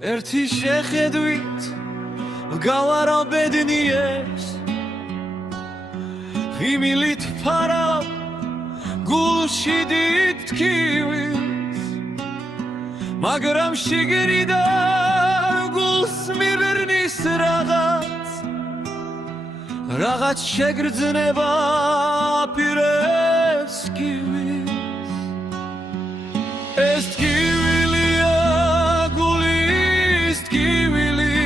ერთი შეხედვით გავარაბედნიეს ღიმილით ფარავ გულში დიდ თქვილს მაგრამ შიგნიდან გულს მივერნის რაღაც შეგრძნება აპირებს კივილს ეს თქივილია გულის თქივილი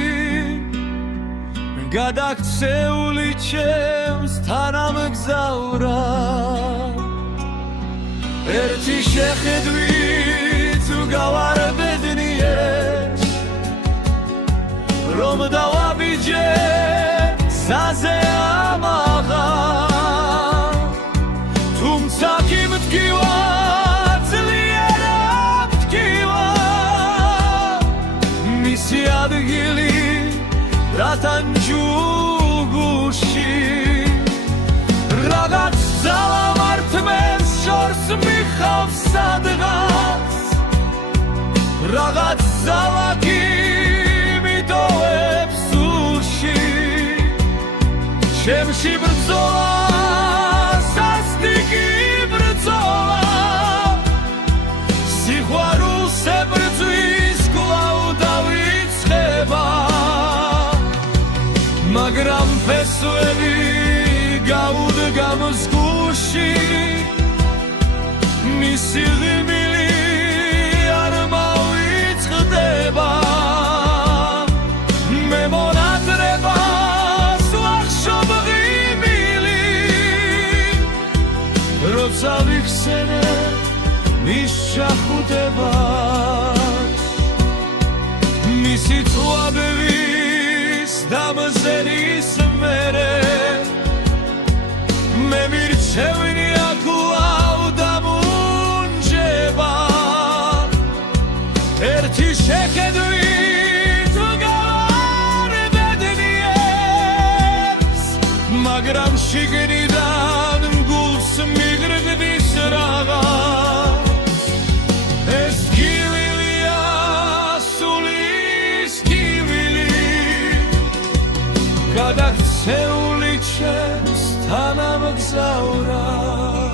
გადაქცეული ჩემს თანამგზავრა ერთი შეხედვით გავარბედნიეს რომ დავაბიჯე საზე ამაღა თუმცა კიმტკივა ძლიერად ტკივა მისი ადგილი რატანჯუგუში რაღაც ძალამართმენს შორს მიხავს სადღაც რაღაც ძალაკი მიტოვებს სულში ჩემში ბრძოლა სასტიკი ბრძოლა სიყვარულს ებრძვის კვლავ დავიწყება მაგრამ ფესვები გაუდგა მსგავსი მისი ღიმილი არ მოვიწყდება მე მონადრებას ვახშობ ღიმილი როცა ვიხსენე მის შახუდებას მისი თვაბების დამზენის მერე მე მირჩევნია კვლავ დამუნჯება ერთი შეხედვით გავარბედნიეს მაგრამ შიგნიდან გულს მიგრგდის რაღაც ეს კივილია სულის კივილი გადაქცეული ჩემს თანამგზავრად